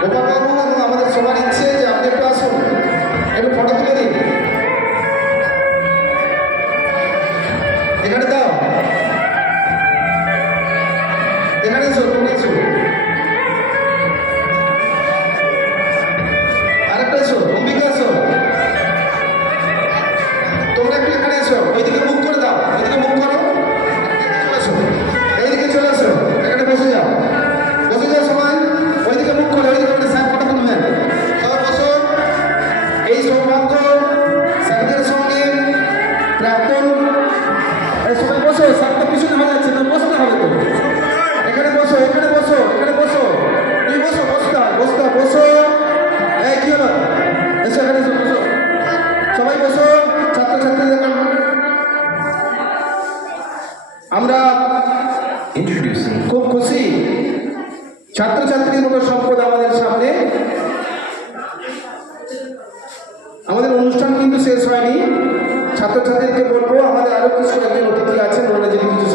গোপালবাবু এবং আমাদের সবার ইচ্ছে যে আপনি একটু আসুন, একটু ফটো তুলে দিন। এখানে দাও, এখানে এসো, তুমি এসো, আরেকটা এসো, অম্বিকা এসো, তোমরা একটু এখানে এসো, ওইদিকে মুখ করে দাও, ওইদিকে মুখ করো, চলে এসো, এইদিকে চলে এসো, এখানে বসে যাও, বসে যাও সবাই, ওইদিকে মুখ করে, ওইদিকে একটা স্যার ফটো তুলবেন, সবাই বসো। এই সৌভাগ্য স্যারদের সঙ্গে প্রাক্তন, সবাই বসো, স্যার তো পিছনে হয়ে যাচ্ছে, তো বসতে হবে তো, এখানে বসো, এখানে বসো, এখানে বসো, তুমি বসো, বসতে হয়, বসতে হয়, বসো। এই কি হলো, এসো, এখানে এসো, বসো, সবাই বসো। ছাত্রছাত্রীদের আমরা খুব খুশি, ছাত্রছাত্রীর কোনো সম্পদ আমাদের সামনে। আমাদের অনুষ্ঠান কিন্তু শেষ হয়নি, ছাত্রছাত্রীদেরকে বলবো আমাদের আরো কিছু একজন অতিথি আছেন, ওনারা যদি কিছু